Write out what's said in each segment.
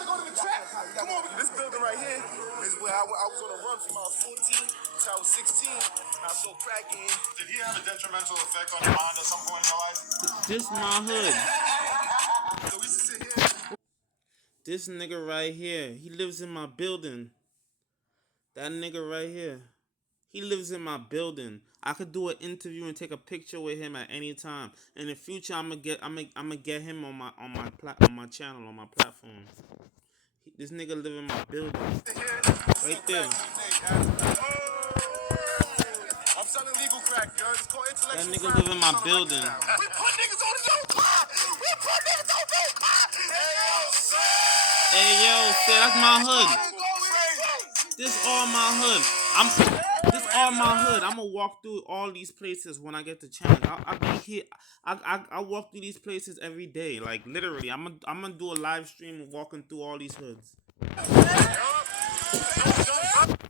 gotta go to the track. Come on, this building right here is where I was on a run from I was 14 till I was 16. I sold crack in. Did he have a detrimental effect on your mind at some point in your life? This my hood. So we used to sit here. This nigga right here, he lives in my building. That nigga right here, he lives in my building. I could do an interview and take a picture with him at any time. In the future, I'm gonna get him on my channel, on my platform. This nigga live in my building, right there. I'm selling legal crack, yo. It's called That intellectual nigga crime. live in my building. We put niggas on the no car. We put niggas on no car. Hey yo, son. Hey yo, say that's my hood. This all my hood. This all my hood. I'ma walk through all these places when I get the chance. I be here. I walk through these places every day. Like literally, I'm gonna do a live stream of walking through all these hoods.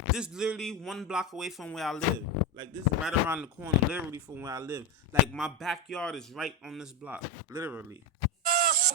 This literally 1 block away from where I live. Like this is right around the corner, literally from where I live. Like my backyard is right on this block, literally.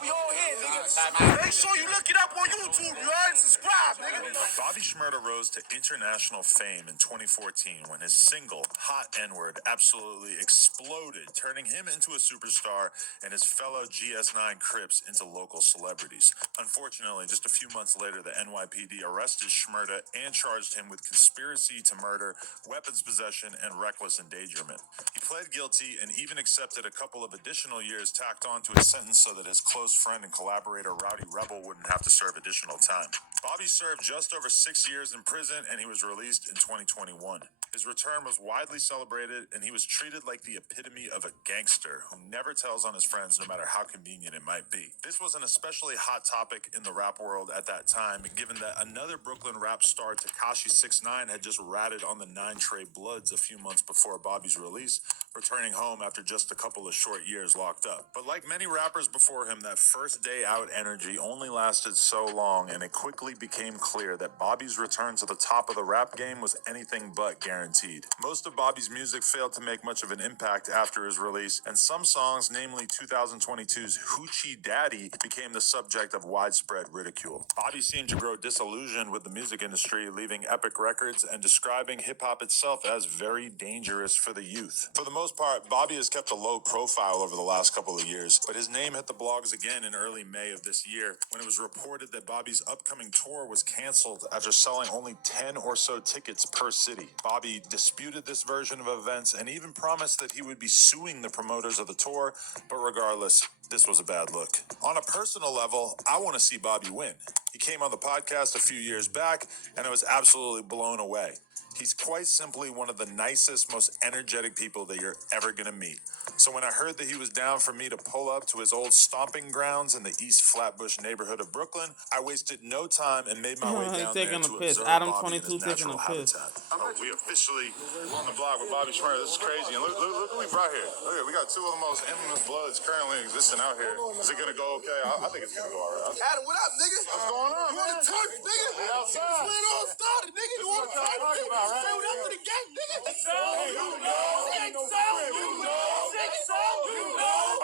We all here, nigga. Make sure you look it up on YouTube, you heard? Subscribe, nigga. Bobby Shmurda rose to international fame in 2014 when his single, Hot N-Word, absolutely exploded, turning him into a superstar and his fellow GS9 Crips into local celebrities. Unfortunately, just a few months later, the NYPD arrested Shmurda and charged him with conspiracy to murder, weapons possession, and reckless endangerment. He pled guilty and even accepted a couple of additional years tacked on to his sentence so that his close friend and collaborator Rowdy Rebel wouldn't have to serve additional time. Bobby served just over 6 years in prison and he was released in 2021. His return was widely celebrated and he was treated like the epitome of a gangster who never tells on his friends no matter how convenient it might be. This was an especially hot topic in the rap world at that time, given that another Brooklyn rap star, Tekashi 6ix9ine, had just ratted on the 9 Trey Bloods a few months before Bobby's release, returning home after just a couple of short years locked up. But like many rappers before him, that first day out energy only lasted so long, and it quickly became clear that Bobby's return to the top of the rap game was anything but guaranteed. Most of Bobby's music failed to make much of an impact after his release, and some songs, namely 2022's Hoochie Daddy, became the subject of widespread ridicule. Bobby seemed to grow disillusioned with the music industry, leaving Epic Records and describing hip-hop itself as very dangerous for the youth. For the most part, Bobby has kept a low profile over the last couple of years, but his name hit the blogs again in early May of this year when it was reported that Bobby's upcoming tour was canceled after selling only 10 or so tickets per city. Bobby disputed this version of events and even promised that he would be suing the promoters of the tour, but regardless, this was a bad look. On a personal level, I want to see Bobby win. He came on the podcast a few years back, and I was absolutely blown away. He's quite simply one of the nicest, most energetic people that you're ever going to meet. So when I heard that he was down for me to pull up to his old stomping grounds in the East Flatbush neighborhood of Brooklyn, I wasted no time and made my way down there to observe Adam Bobby in 22 his natural habitat. We officially on the block with Bobby Shmurda. This is crazy. And look who we brought here. Look, we got 2 of the most infamous bloods currently existing out here. Is it going to go okay? I think it's going to go all right. Adam, what up, nigga? What's going on, You on the turf, nigga? We outside. Where it all started, nigga. You on the turf, nigga? About, right? Say what up to the gang, nigga.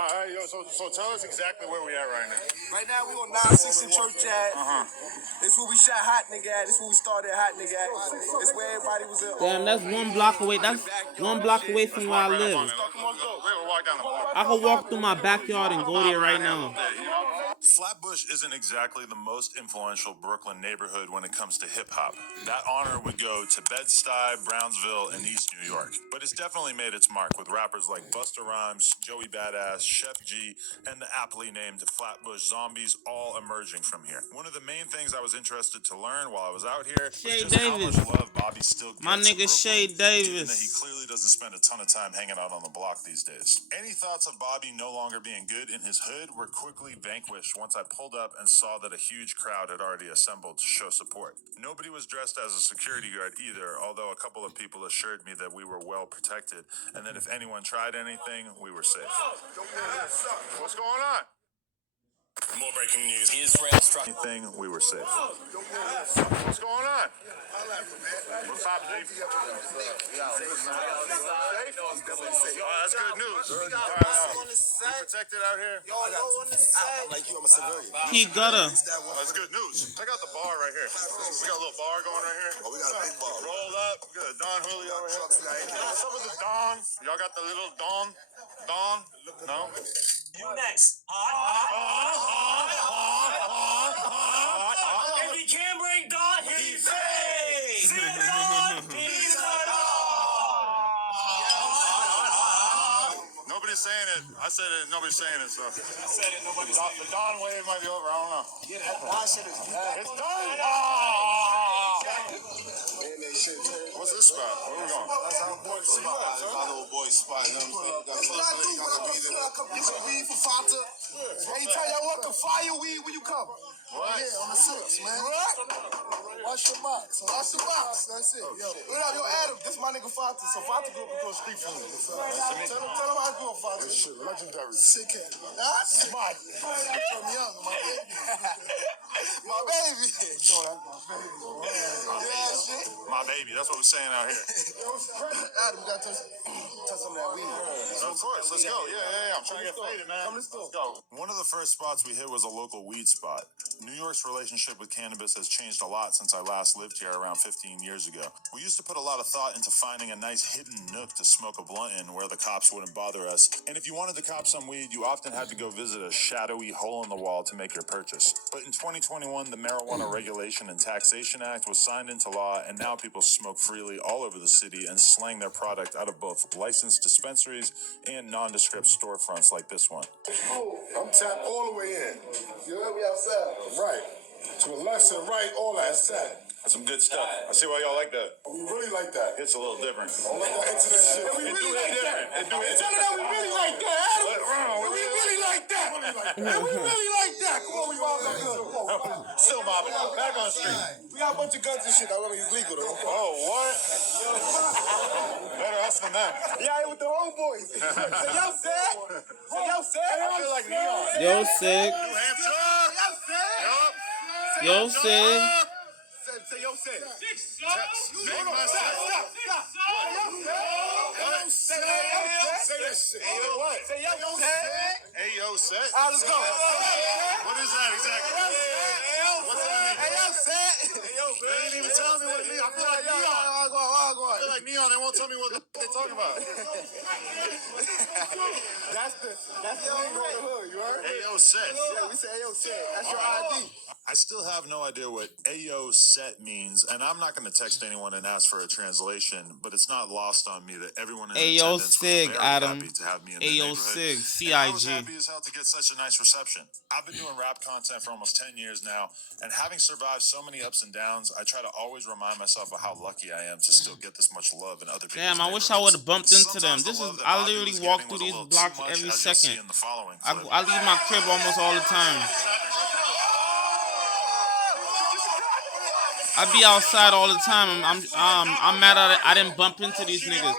All right, yo, so tell us exactly where we at right now. Right now, we on 9-6 in Church Ave. This where we shot Hot Nigga at. This where we started Hot Nigga at. This where everybody was at. Damn, that's 1 block away. That's 1 block away from where I live. I can walk through my backyard and go there right now. Flatbush isn't exactly the most influential Brooklyn neighborhood when it comes to hip-hop. That honor would go to Bed-Stuy, Brownsville, and East New York. But it's definitely made its mark with rappers like Busta Rhymes, Joey Badass, Chef G, and the aptly named Flatbush Zombies all emerging from here. One of the main things I was interested to learn while I was out here was just how much love Bobby still gets. My nigga Shay Davis. Given that he clearly doesn't spend a ton of time hanging out on the block these days. Any thoughts of Bobby no longer being good in his hood were quickly vanquished once I pulled up and saw that a huge crowd had already assembled to show support. Nobody was dressed as a security guard either, although a couple of people assured me that we were well protected and that if anyone tried anything, we were safe. What's going on? More breaking news. Israel struck. Anything, we were safe. What's going on? What's up, G? Safe? Oh, that's good news. Protected out here? Like you, I'm a civilian. He gutter. That's good news. Check out the bar right here. We got a little bar going right here. Oh, we got a big ball. Roll up. We got a Don Julio over here. What's up with the Don? Y'all got the little Don? Don? No? You next. If he can't bring Don, he's fake. See the Don? He's a Nobody's saying it. I said it. Nobody's saying it, so. I said it, nobody's saying The Don wave might be over. I don't know. Yeah, that Don shit is bad. It's done. Man, that shit. What's this spot? Where we going? That's our boy spot. That's our little boy spot. You know what I'm saying? You can weed for Fanta. Anytime y'all want to fire weed when you come. What? Yeah, on the 6, man. What? Watch your box. Watch your box. That's it. Yo, yo, Adam, this my nigga Fanta. So Fanta grew up into a street food. Tell him how I grew up, Fanta. This shit, legendary. Sick head. Smart. From young, my baby. My baby. Yo, that's my baby. Yeah, shit. My baby. That's what we're saying out here. Adam, you gotta touch some of that weed. Of course. Let's go. Yeah. I'm trying to get faded, man. Come, let's go. One of the first spots we hit was a local weed spot. New York's relationship with cannabis has changed a lot since I last lived here around 15 years ago. We used to put a lot of thought into finding a nice hidden nook to smoke a blunt in where the cops wouldn't bother us. And if you wanted to cop some weed, you often had to go visit a shadowy hole in the wall to make your purchase. But in 2021, the Marijuana Regulation and Taxation Act was signed into law, and now people smoke freely all over the city and slang their product out of both licensed dispensaries and nondescript storefronts like this one. Oh, I'm tapped all the way in. You heard me outside? Right. To the left, to the right, all that side. That's some good stuff. I see why y'all like that. We really like that. It's a little different. I like that internet shit. We really like that. Tell me that we really like that, Adam. We really like that. Man, we really like that. Come on, we all got good. Still mobbing. Back on the street. We got a bunch of guns and shit. I don't think it's legal, though. Oh, what? Better us than them. Yeah, with the homeboys. Say y'all sad? Say y'all sad? I feel like Neon. Yo, sick. New Hampshire. Y'all sad? Yup. Yo, sick. Say yo sad. Name my set. Stop. Say that shit. Hey, what? Say yo sad. Ayo set? All right, let's go. What is that exactly? What's that mean? Hey, yo sad. They didn't even tell me what it means. I feel like Neon. I feel like Neon. They won't tell me what they're talking about. That's the thing on the hood, you heard? Ayo set. Yeah, we say ayo set. That's your ID. I still have no idea what Ayo set means, and I'm not going to text anyone and ask for a translation, but it's not lost on me that everyone in Ayo attendance was sig, very Adam. happy to have me in the Ayo neighborhood. sig, And I was CIG. happy as hell to get such a nice reception. I've been doing rap content for almost 10 years now, and having survived so many ups and downs, I try to always remind myself of how lucky I am to still get this much love in other people's Damn, I wish I would have bumped into them. Sometimes the This is, love that I Bobby literally was walk getting through was a these little too blocks much, every as you'll see second. in the following I clip. leave my crib almost all the time. I be outside all the time. I'm mad at it. I didn't bump into these niggas.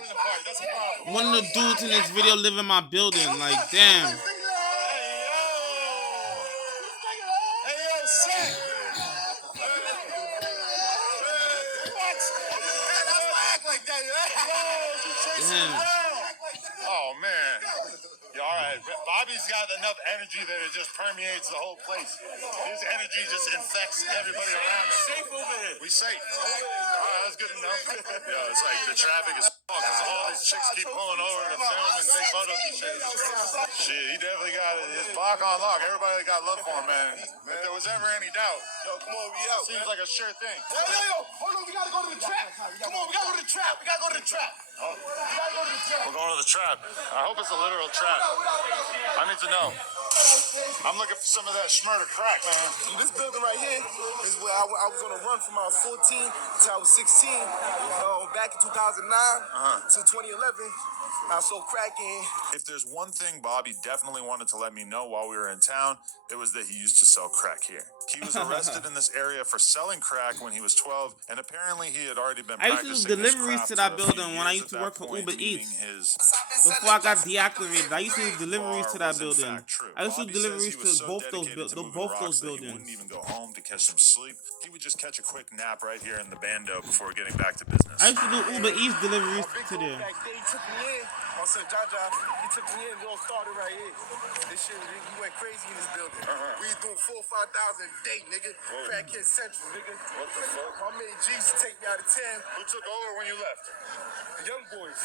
One of the dudes in this video live in my building. Like, damn. Damn. Oh, man. Yeah, all right. Bobby's got enough energy that it just permeates the whole place. His energy just infects everybody around him. Safe over here. We safe. All right, that's good enough. Yeah, it's like the traffic is because all these chicks keep pulling over to film and take photos and shit. Shit, he definitely got his block on lock. Everybody got love for him, man. If there was ever any doubt, Yo, come on, we out. seems like a sure thing. Yo, hold on, we gotta go to the trap. Come on, we gotta go to the trap. We gotta go to the trap. We're going to the trap. I hope it's a literal trap. I need to know. I'm looking for some of that Shmurda crack, man. This building right here is where I was on a run from I was 14 to I was 16. Back in 2009 to 2011. I sold crack in. If there's one thing Bobby definitely wanted to let me know while we were in town, it was that he used to sell crack here. He was arrested in this area for selling crack when he was 12, and apparently he had already been I used to do practicing his deliveries craft to for that a few building when I years used to at work that for point, Uber leaving Eats. his Before I got deactivated, I used to do deliveries to bar that was in building. fact true. I used to Bobby do says deliveries he was to so both those dedicated to moving rocks that he buildings. wouldn't even go home to catch some sleep. He would just catch a quick nap right here in the bando before getting back to business. I used to do Uber Eats deliveries My big to bro there. back there, he took me in. I said, Jaja, he took me in. It all started right here. This shit, he went crazy in this building. We was doing 4,000 or 5,000 a day, nigga. Crackhead Central, nigga. What the fuck? My man G used to take me out of 10. Who took over when you left? The young boys.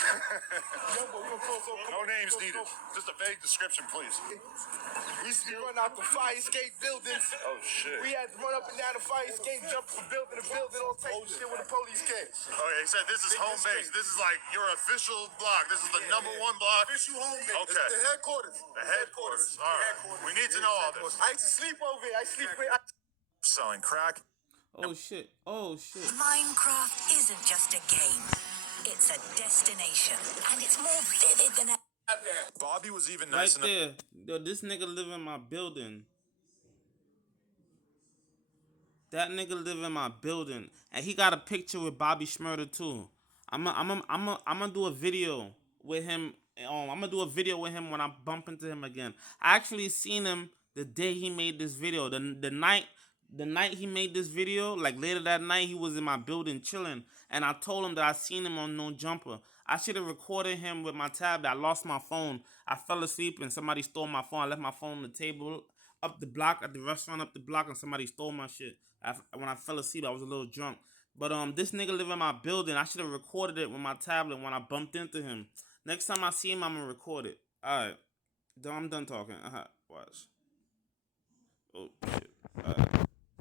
Young boys, we gonna close over. No names needed. Just a vague description, please. We used to run out the fire escape buildings. Oh, shit. We had to run up and down the fire escape, jump from building to building, all types of shit when the police came. Okay, he said this is home base. This is like your official block. This is the number one block. Official home base. Okay. It's the headquarters. The headquarters. All right. We need to know all this. I used to sleep over here. I sleep here. Selling crack. Oh shit. Oh shit. Minecraft isn't just a game. It's a destination, and it's more vivid than ever. Bobby was even Right nice enough. there. Yo, this nigga live in my building. That nigga live in my building. And he got a picture with Bobby Shmurda too. I'm gonna do a video with him. I'm gonna do a video with him when I bump into him again. I actually seen him the day he made this video. The night he made this video, like later that night, he was in my building chilling. And I told him that I seen him on No Jumper. I should have recorded him with my tablet. I lost my phone. I fell asleep and somebody stole my phone. I left my phone on the table up the block at the restaurant up the block, and somebody stole my shit. When I fell asleep, I was a little drunk. But this nigga live in my building. I should have recorded it with my tablet when I bumped into him. Next time I see him, I'm gonna record it. Alright. I'm done talking. Watch. Oh shit. Alright.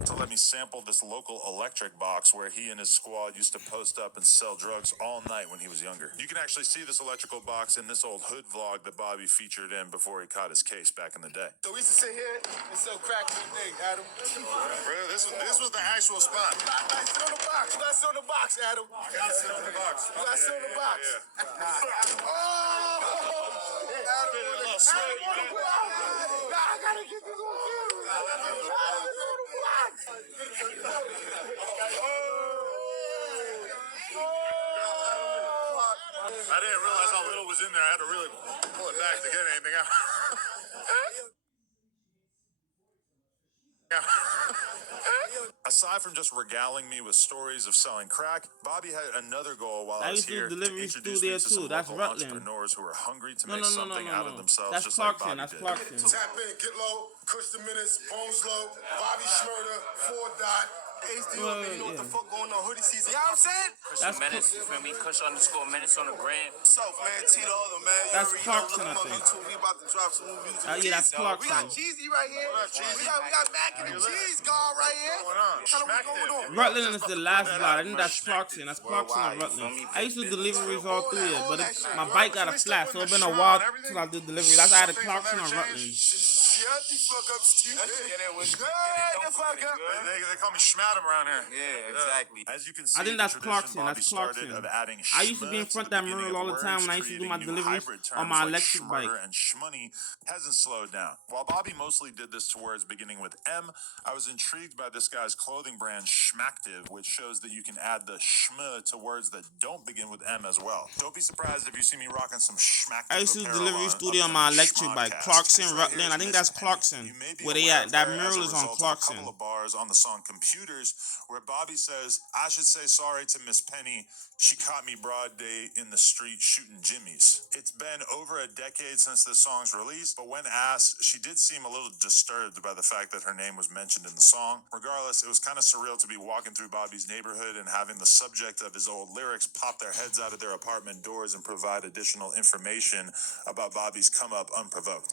To let me sample this local electric box where he and his squad used to post up and sell drugs all night when he was younger. You can actually see this electrical box in this old hood vlog that Bobby featured in before he caught his case back in the day. So we used to sit here and sell crack every day, Adam. Bro, this was the actual spot. You gotta sit on the box. You gotta sit on the box, Adam. You gotta sit on the box. You gotta sit on the box. Oh! Adam, a little sweat, man. Nah, I gotta get this on camera. I gotta sit on the box. I didn't realize how little was in there. I had to really pull it back to get anything out. Aside from just regaling me with stories of selling crack, Bobby had another goal while I was used to do here to deliveries introduce through me there to too. some That's local Rutland. entrepreneurs who are hungry to No, make something out of no. themselves, That's just Clarkson. like That's Bobby did. Clarkson. Tap in, get low, Kush the Menace, Bones Low, Bobby Shmurda, 4 Dot. HD, you know what the fuck going on? Hoodie season. You know what I'm saying? That's Menace, you feel me? Kush_Menace on the gram. Self, man. T the other, man. You That's already Clarkson, know, I look him think. up YouTube. We about to drop some new music. Yeah, that's We Clarkson. got Jeezy right here. What up, Jeezy? We got Mac and the Cheese guard right here. What's going on? Tell them what's going on. Rutland is the last block. I think that's Clarkson. That's Clarkson and Rutland. I used to do deliveries all through here, but my bike got a flat, so it's been a while till I do deliveries. That's either Clarkson or Rutland. Shut the fuck up, Steve. Shut the fuck up. They call me Schmadam around here. Yeah, exactly. As you can see, I think the that's tradition Clarkson. Bobby That's started Clarkson. of adding I used to be in schma front to of that the beginning mural all of the time words, when I used to do creating my new deliveries hybrid on terms my like electric bike. schmurder and shmoney hasn't slowed down. While Bobby mostly did this to words beginning with M, I was intrigued by this guy's clothing brand Schmactive, which shows that you can add the shma to words that don't begin with M as well. Don't be surprised if you see me rocking some Schmactive I used to do apparel delivery on studio on upcoming my electric bike. Schmodcast. Clarkson, This right Rutland. here I is think Miss that's Penny. Clarkson. You may be Where they aware at? of That her as mural a is on result of a Clarkson. couple of bars on the song Computers, where Bobby says, I should say sorry to Miss Penny. She caught me broad day in the street shooting jimmies. It's been over a decade since this song's released, but when asked, she did seem a little disturbed by the fact that her name was mentioned in the song. Regardless, it was kind of surreal to be walking through Bobby's neighborhood and having the subject of his old lyrics pop their heads out of their apartment doors and provide additional information about Bobby's come up unprovoked.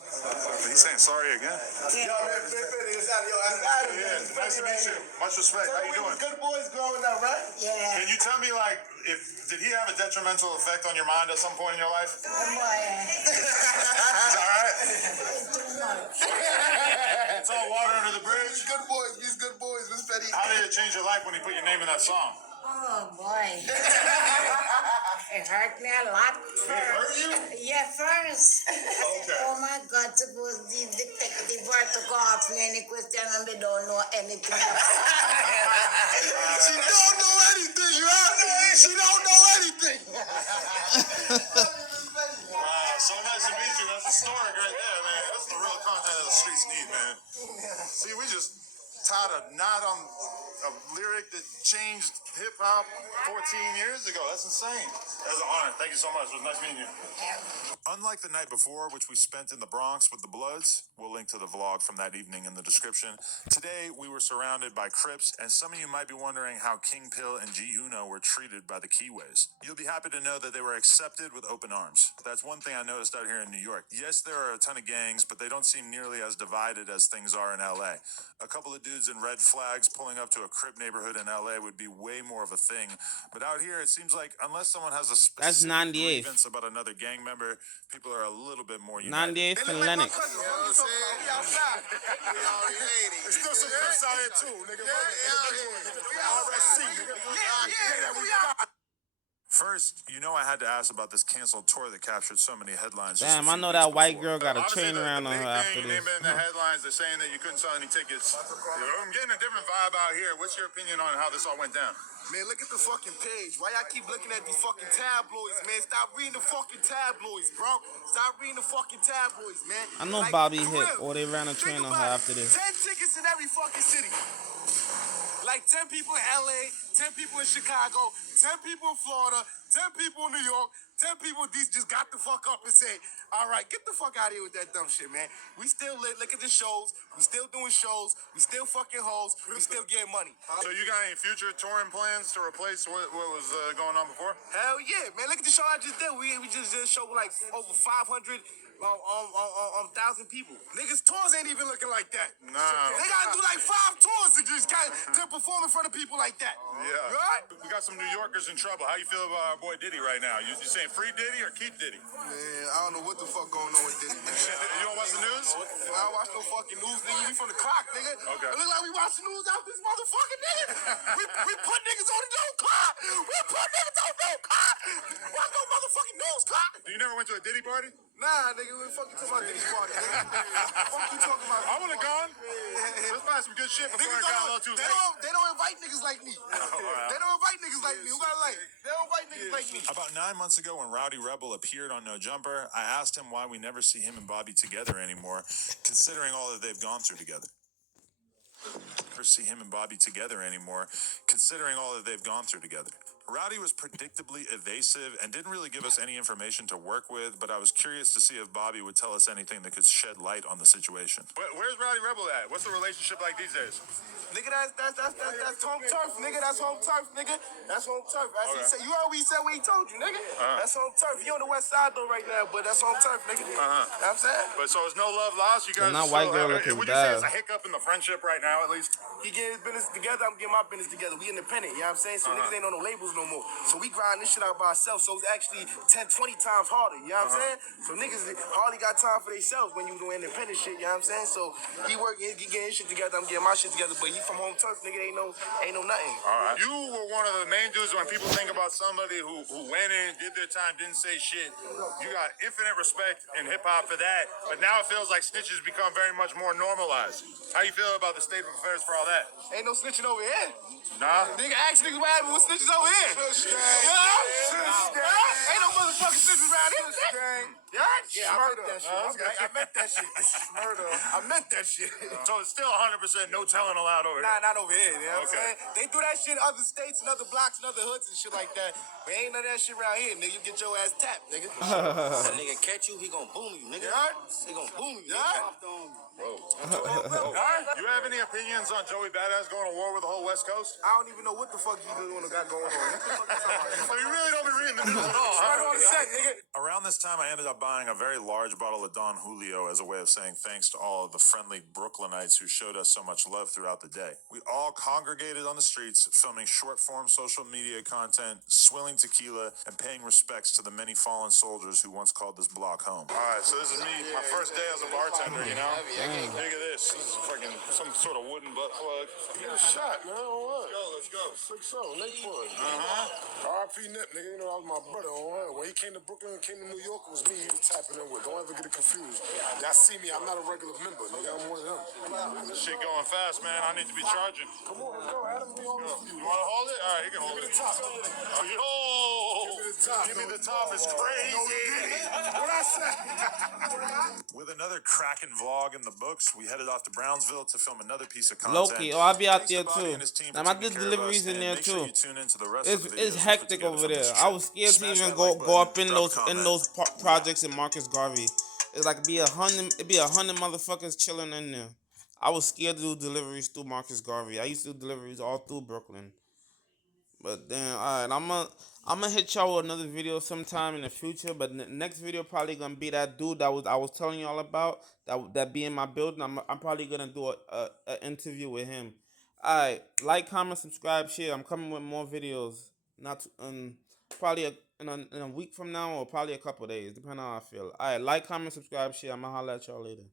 He's saying sorry again? Yo, man, it's Adam. Yeah, nice to meet you. Much respect. How you doing? Good boys growing up, right? Yeah, Can you tell me, like, did he have a detrimental effect on your mind at some point in your life? Is boy, that right? too much. It's all water under the bridge. These good boys, Miss Petty. How did it change your life when he put your name in that song? Oh boy. It hurt me a lot. It hurt you? Yeah, first. I said, Okay. oh my God, suppose the detective were to go ask me any question and they don't know anything. She don't know anything, you heard? She don't know anything. Wow, so nice to meet you. That's historic right there, man. That's the real content that the streets need, man. See, we just tied a knot on a lyric that changed hip-hop 14 years ago. That's insane. That was an honor. Thank you so much. It was nice meeting you. Unlike the night before, which we spent in the Bronx with the Bloods, we'll link to the vlog from that evening in the description. Today, we were surrounded by Crips, and some of you might be wondering how King Pill and G Uno were treated by the Keyways. You'll be happy to know that they were accepted with open arms. That's one thing I noticed out here in New York. Yes, there are a ton of gangs, but they don't seem nearly as divided as things are in LA. A couple of dudes in red flags pulling up to a Crip neighborhood in LA would be way more of a thing. But out here, it seems like unless someone has a specific 98th. grievance about another gang member, people are a little bit more united. 98th and Lennox. You know what I'm saying? We outside. We already made it. There's still some Crips out here too, nigga. RSC, nigga. Yeah, we out. First, you know I had to ask about this canceled tour that captured so many headlines. Damn, just a I few know weeks that white before. girl got a Obviously, chain the around on big her after thing, this. in the headlines, they're saying that you couldn't sell any tickets. I'm getting a different vibe out here. What's your opinion on how this all went down? Man, look at the fucking page. Why y'all keep looking at these fucking tabloids, man? Stop reading the fucking tabloids, bro. Stop reading the fucking tabloids, man. I know Like, Bobby for hit, real. or they ran a Think train on about her it. after this. 10 tickets in every fucking city. Like 10 people in LA, 10 people in Chicago, 10 people in Florida, 10 people in New York, 10 people these just got the fuck up and say, all right, get the fuck out of here with that dumb shit, man. We still look at the shows, we still doing shows, we still fucking hoes, we still getting money. So you got any future touring plans to replace what was going on before? Hell yeah, man. Look at the show I just did. We just did a show with like over 500 1,000 people. Niggas tours ain't even looking like that. Nah. They gotta do like 5 tours to just to perform in front of people like that. Yeah. You all right? We got some New Yorkers in trouble. How you feel about our boy Diddy right now? You saying free Diddy or keep Diddy? Man, I don't know what the fuck going on with Diddy, man. You don't watch the news? I don't watch no fucking news, nigga. We from the clock, nigga. Okay. It look like we watch the news out this motherfucking nigga. we put niggas on the news clock. We put niggas on the news clock. Watch no motherfucking news clock. You never went to a Diddy party? Nah, nigga, we fucking talking about Diddy's party, nigga. Fuck you talking about? I would have gone. Let's buy some good shit before Niggas it got a little too late. they don't invite niggas like me. They don't invite niggas like me. Who got like? They don't invite niggas like me. About 9 months ago, when Rowdy Rebel appeared on No Jumper, I asked him why we never see him and Bobby together anymore, considering all that they've gone through together. Never see him and Bobby together anymore, considering all that they've gone through together. Rowdy was predictably evasive and didn't really give us any information to work with, but I was curious to see if Bobby would tell us anything that could shed light on the situation. Where's Rowdy Rebel at? What's the relationship like these days? Nigga, that's home turf, nigga. That's home turf, nigga. That's home turf. As he said, you heard what he said when he told you, nigga. That's home turf. He on the west side though right now, but that's home turf, nigga. You know what I'm saying? But so it's no love lost? You guys Not white girl looking would you say bad. it's a hiccup in the friendship right now, at least? He getting his business together, I'm getting my business together. We independent, you know what I'm saying? So niggas ain't on no labels no more. So we grind this shit out by ourselves. So it's actually 10, 20 times harder, you know what I'm saying? So niggas hardly got time for themselves when you doing independent shit, you know what I'm saying? So he getting his shit together, I'm getting my shit together. But he from home turf, nigga, ain't no nothing. All right. You were one of the main dudes when people think about somebody who went in, did their time, didn't say shit. You got infinite respect in hip-hop for that. But now it feels like snitches become very much more normalized. How you feel about the state of affairs for all that? Ain't no snitching over here. Nah? Nigga, ask niggas what happened with snitches over here. Ain't no motherfucking snitches around here. Yeah, I meant that shit. Shmurda. I meant that shit. So it's still 100% no telling allowed over here? Nah, not over here, you know what I'm Okay. saying? They do that shit in other states and other blocks and other hoods and shit like that. But ain't none of that shit around here, nigga. You get your ass tapped, nigga. That nigga catch you, he gon' boom you, nigga. Yeah? He gon' boom you, Yeah? You have any opinions on Joey Badass going to war with the whole West Coast? I don't even know what the fuck you got going on. What the fuck you talking about? So you really don't be reading the news at all, Right huh? on the set, nigga. Around this time, I ended up buying a very large bottle of Don Julio as a way of saying thanks to all of the friendly Brooklynites who showed us so much love throughout the day. We all congregated on the streets, filming short-form social media content, swilling tequila, and paying respects to the many fallen soldiers who once called this block home. All right, so this is me, my first day as a bartender, you know? Look at this. This is fucking some sort of wooden butt plug. Get a shot, man. What? Let's go. Let's go. Make for it. R.I.P. Nip, nigga. You know, that was my brother. When he came to Brooklyn, came to New York, it was me he was tapping in with. Don't ever get it confused. Y'all see me, I'm not a regular member, nigga. I'm one of them. This shit going fast, man. I need to be charging. Come on, let's go. Adam, we on this. You want to hold it? All right, you can hold Give me it. the top. Oh, yo! Give me the top. Give me the top. It's crazy. What I say? With another cracking vlog in the books, we headed off to Brownsville to film another piece of content. Loki, oh, I'll be out Thanks to there Bobby too. and his team Now for my taking care of deliveries us, in there and make sure too. you tune into the rest of the videos It's we put hectic together over from this there. I trip. was scared to Smash even that go like go button, up in drop a those comment. projects in Marcus Garvey. It's like be 100 motherfuckers chilling in there. I was scared to do deliveries through Marcus Garvey. I used to do deliveries all through Brooklyn. But then, alright, I'm gonna hit y'all with another video sometime in the future. But the next video probably gonna be that dude that I was telling y'all about that be in my building. I'm probably gonna do a interview with him. Alright, like, comment, subscribe, share. I'm coming with more videos. Not probably in a week from now or probably a couple days, depending on how I feel. Alright, like, comment, subscribe, share. I'm gonna holler at y'all later.